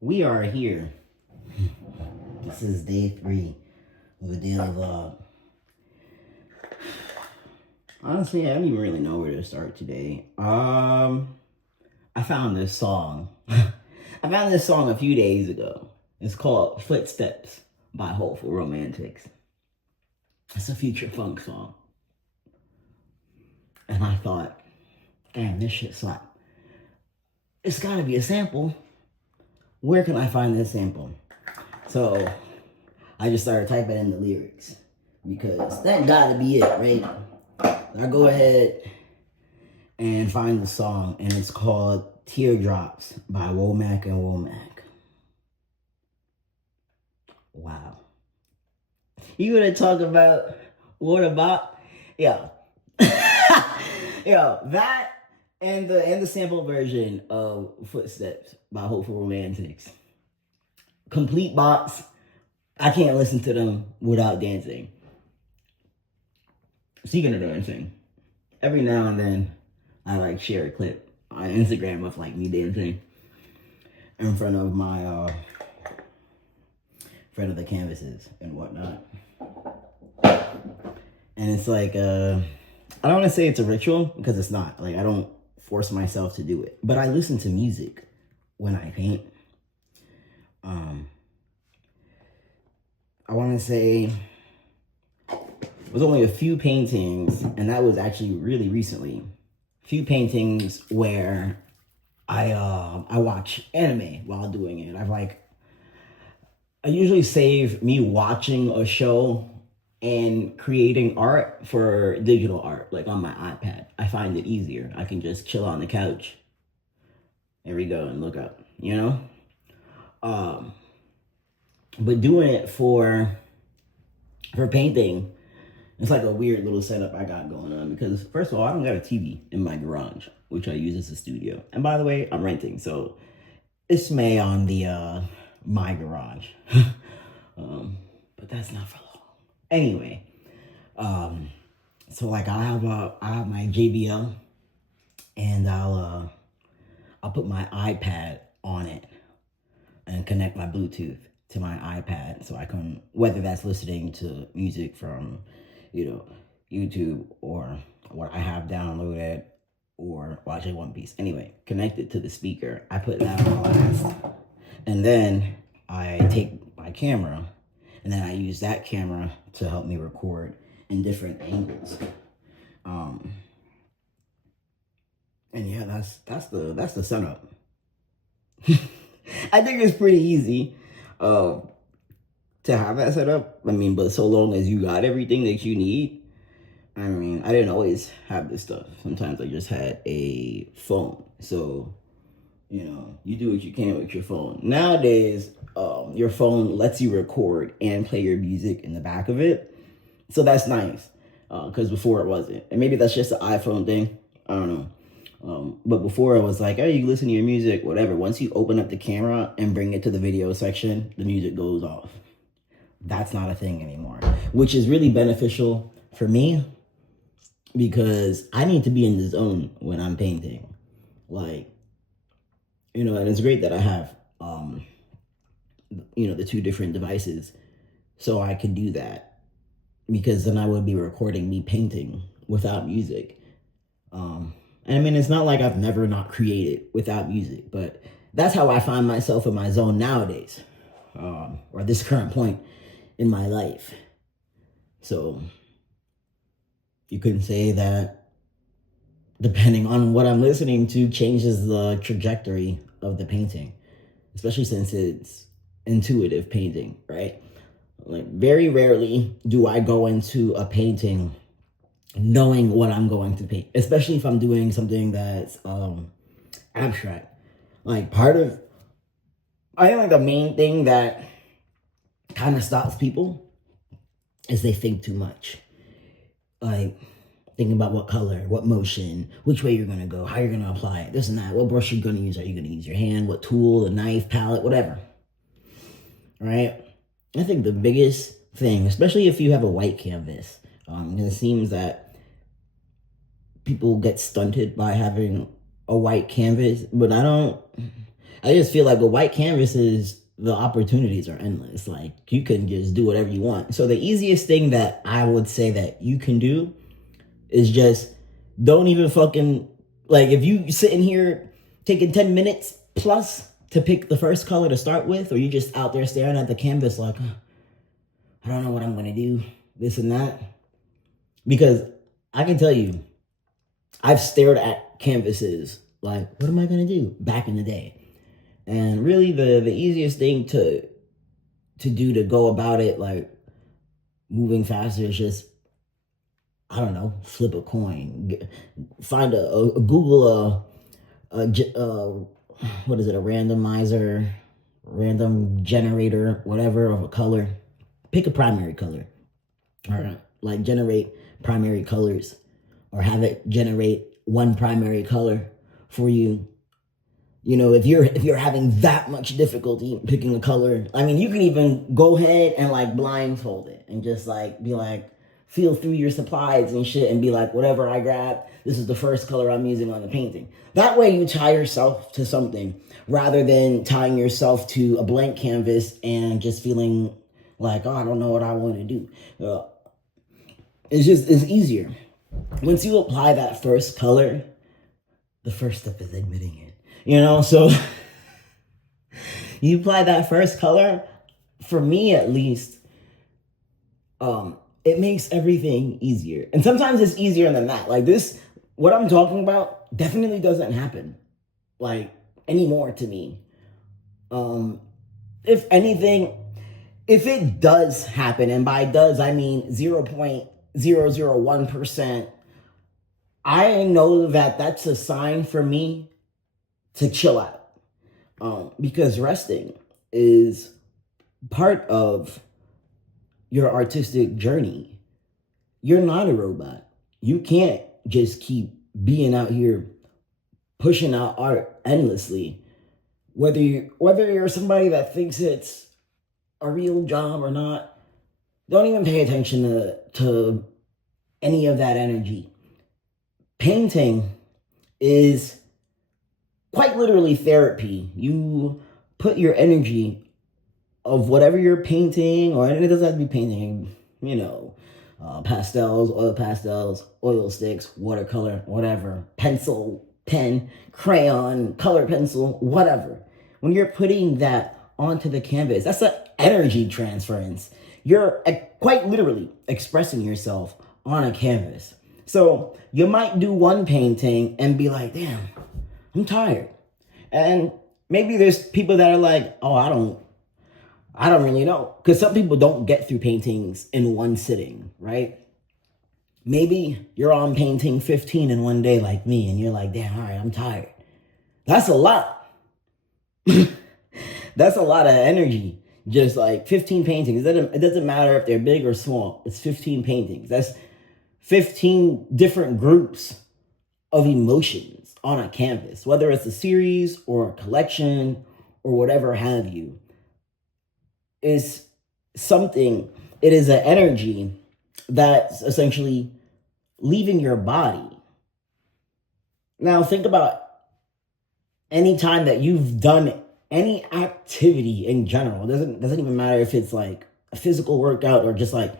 We are here. This is day 3 of a daily vlog. Honestly, I don't even really know where to start today. I found this song. I found this song a few days ago. It's called Footsteps by Hopeful Romantics. It's a future funk song. And I thought, damn, this shit slap. It's gotta be a sample. Where can I find this sample? So I just started typing in the lyrics because that gotta be it, right? I go ahead and find the song, and it's called Teardrops by Womack and Womack. Wow. You gonna talk about what about? Yeah. Yeah, that and the sample version of Footsteps by Hopeful Romantics. Complete box. I can't listen to them without dancing. Speaking of dancing, every now and then I share a clip on Instagram of me dancing in front of my front of the canvases and whatnot. And it's I don't want to say it's a ritual because it's not. I don't force myself to do it. But I listen to music when I paint. I want to say it was only a few paintings, and that was actually really recently. A few paintings where I watch anime while doing it. I usually save me watching a show and creating art for digital art, on my iPad. I find it easier. I can just chill on the couch. There we go, and look up, But doing it for painting, it's a weird little setup I got going on because first of all, I don't got a TV in my garage, which I use as a studio. And by the way, I'm renting, so it's may on the my garage. But that's not for long. Anyway, so I have my JBL, and I'll put my iPad on it and connect my Bluetooth to my iPad so I can, whether that's listening to music from, YouTube or what I have downloaded or watching One Piece. Anyway, connect it to the speaker. I put that on blast. And then I take my camera and then I use that camera to help me record in different angles. And yeah, that's the setup. I think it's pretty easy to have that set up. But so long as you got everything that you need. I didn't always have this stuff. Sometimes I just had a phone. So, you do what you can with your phone. Nowadays, your phone lets you record and play your music in the back of it. So that's nice. Because before it wasn't. And maybe that's just an iPhone thing. I don't know. But before it was hey, you listen to your music, whatever. Once you open up the camera and bring it to the video section, the music goes off. That's not a thing anymore, which is really beneficial for me because I need to be in the zone when I'm painting. And it's great that I have, the two different devices so I could do that, because then I would be recording me painting without music. And it's not like I've never not created without music, but that's how I find myself in my zone nowadays, or this current point in my life. So you couldn't say that depending on what I'm listening to changes the trajectory of the painting, especially since it's intuitive painting, right? Very rarely do I go into a painting knowing what I'm going to paint, especially if I'm doing something that's abstract. I think the main thing that kind of stops people is they think too much. Thinking about what color, what motion, which way you're gonna go, how you're gonna apply it, this and that, what brush you're gonna use. Are you gonna use your hand, what tool, a knife, palette, whatever, right? I think the biggest thing, especially if you have a white canvas, it seems that people get stunted by having a white canvas, but I don't I just feel like with white canvases, the opportunities are endless. Like you can just do whatever you want. So the easiest thing that I would say that you can do is just don't even fucking, like, if you sitting here taking 10 minutes plus to pick the first color to start with, or you just out there staring at the canvas like, I don't know what I'm gonna do, this and that. Because I can tell you, I've stared at canvases like, what am I gonna do back in the day? And really the easiest thing to do to go about it, like moving faster, is just, I don't know, flip a coin, find a Google what is it, a randomizer, random generator, whatever, of a color. Pick a primary color, or like generate primary colors, or have it generate one primary color for you. You know, if you're having that much difficulty picking a color, I mean, you can even go ahead and like blindfold it and just like be like, feel through your supplies and shit and be like, whatever I grab, this is the first color I'm using on the painting. That way you tie yourself to something rather than tying yourself to a blank canvas and just feeling like, oh, I don't know what I want to do. It's easier. Once you apply that first color, the first step is admitting it. You know, so you apply that first color, for me at least, it makes everything easier. And sometimes it's easier than that. Like this, what I'm talking about definitely doesn't happen like anymore to me. If anything, if it does happen, and by does I mean 0.001%, I know that that's a sign for me to chill out. Because resting is part of your artistic journey. You're not a robot. You can't just keep being out here pushing out art endlessly. Whether you're somebody that thinks it's a real job or not, don't even pay attention to any of that energy. Painting is quite literally therapy. You put your energy of whatever you're painting, or it doesn't have to be painting, you know, pastels, oil sticks, watercolor, whatever, pencil, pen, crayon, color pencil, whatever. When you're putting that onto the canvas, that's an energy transference. You're quite literally expressing yourself on a canvas. So you might do one painting and be like, damn, I'm tired. And maybe there's people that are like, oh, I don't really know. Because some people don't get through paintings in one sitting, right? Maybe you're on painting 15 in one day like me, and you're like, damn, all right, I'm tired. That's a lot. That's a lot of energy. Just like 15 paintings. It doesn't matter if they're big or small. It's 15 paintings. That's 15 different groups of emotions on a canvas, whether it's a series or a collection or whatever have you. Is something, it is an energy that's essentially leaving your body. Now think about any time that you've done any activity in general. It doesn't even matter if it's like a physical workout or just like,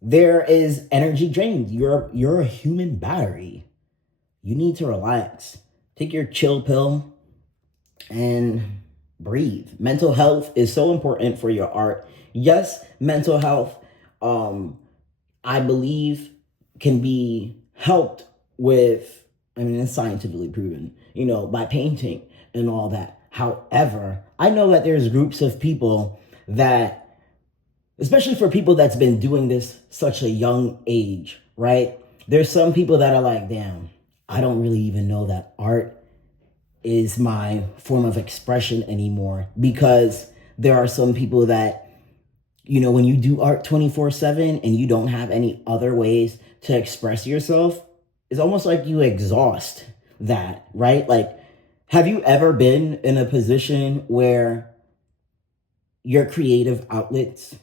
there is energy drained. You're a human battery. You need to relax. Take your chill pill and breathe. Mental health is so important for your art. Yes, mental health, I believe, can be helped with, I mean, it's scientifically proven, you know, by painting and all that. However, I know that there's groups of people that, especially for people that's been doing this such a young age, right? There's some people that are like, damn, I don't really even know that art is my form of expression anymore, because there are some people that, you know, when you do art 24/7 and you don't have any other ways to express yourself, it's almost like you exhaust that, right? Like, have you ever been in a position where your creative outlets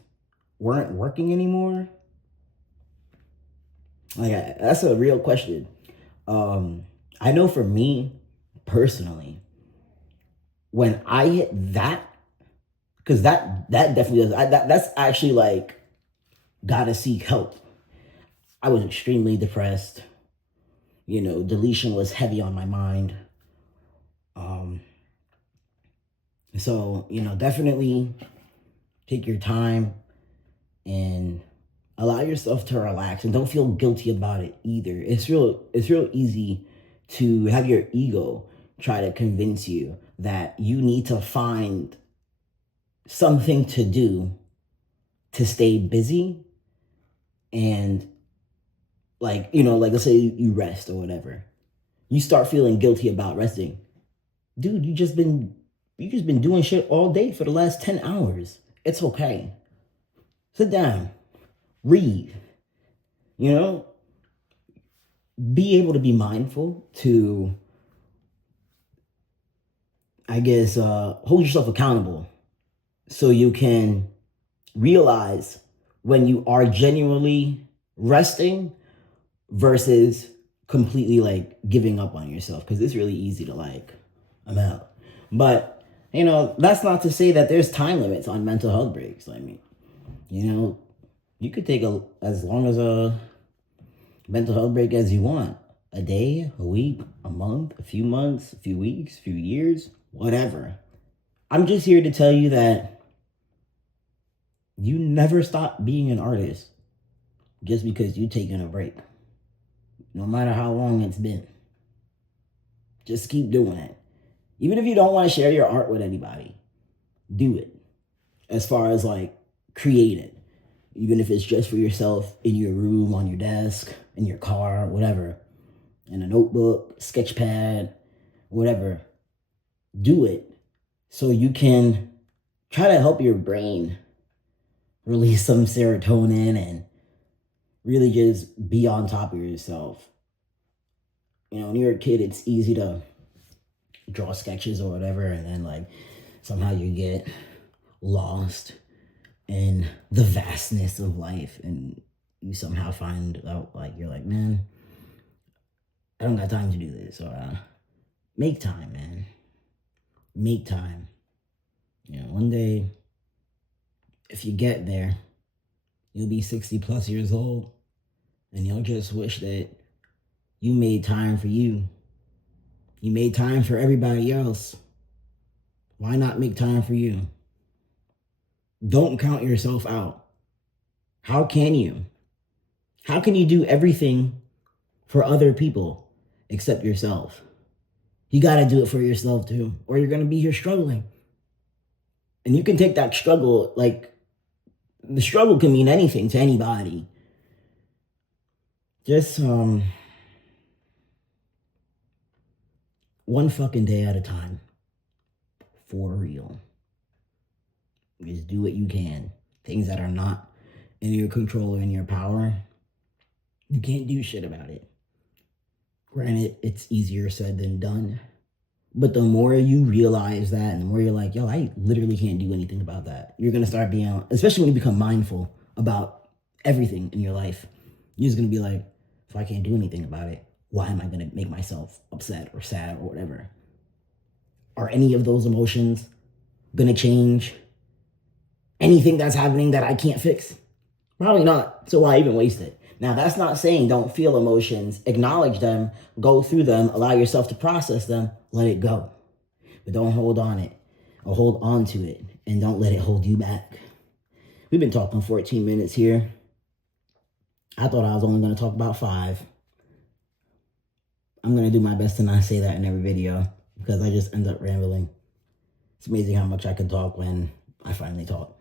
weren't working anymore? Like, that's a real question. I know for me personally, when I hit that, because that definitely does, that's actually like gotta seek help. I was extremely depressed. Deletion was heavy on my mind. Um, so definitely take your time and allow yourself to relax, and don't feel guilty about it either. It's real easy to have your ego try to convince you that you need to find something to do to stay busy, and like let's say you rest or whatever. You start feeling guilty about resting. Dude, you just been doing shit all day for the last 10 hours. It's okay. Sit down. Read. You know, be able to be mindful to, I guess, hold yourself accountable so you can realize when you are genuinely resting versus completely like giving up on yourself, because it's really easy to like, I'm out. But that's not to say that there's time limits on mental health breaks. I mean, you could take as long as a mental health break as you want. A day, a week, a month, a few months, a few weeks, a few years, whatever. I'm just here to tell you that you never stop being an artist just because you're taking a break. No matter how long it's been. Just keep doing it. Even if you don't want to share your art with anybody, do it. As far as like create it. Even if it's just for yourself in your room, on your desk, in your car, whatever. In a notebook, sketch pad, whatever. Do it so you can try to help your brain release some serotonin and really just be on top of yourself. When you're a kid, it's easy to draw sketches or whatever, and then like somehow you get lost in the vastness of life, and you somehow find out like you're like, man, I don't got time to do this. Or make time, man. Make time. One day, if you get there, you'll be 60 plus years old, and you'll just wish that you made time for you. You made time for everybody else. Why not make time for you? Don't count yourself out. How can you? How can you do everything for other people except yourself? You got to do it for yourself too, or you're going to be here struggling. And you can take that struggle, like the struggle can mean anything to anybody. Just one fucking day at a time. For real. Just do what you can. Things that are not in your control or in your power, you can't do shit about it. Granted, it's easier said than done. But the more you realize that, and the more you're like, yo, I literally can't do anything about that, you're going to start being, especially when you become mindful about everything in your life, you're just going to be like, if I can't do anything about it, why am I going to make myself upset or sad or whatever? Are any of those emotions going to change anything that's happening that I can't fix? Probably not. So why even waste it? Now, that's not saying don't feel emotions, acknowledge them, go through them, allow yourself to process them, let it go. But don't hold on it or hold on to it, and don't let it hold you back. We've been talking 14 minutes here. I thought I was only going to talk about 5. I'm going to do my best to not say that in every video because I just end up rambling. It's amazing how much I can talk when I finally talk.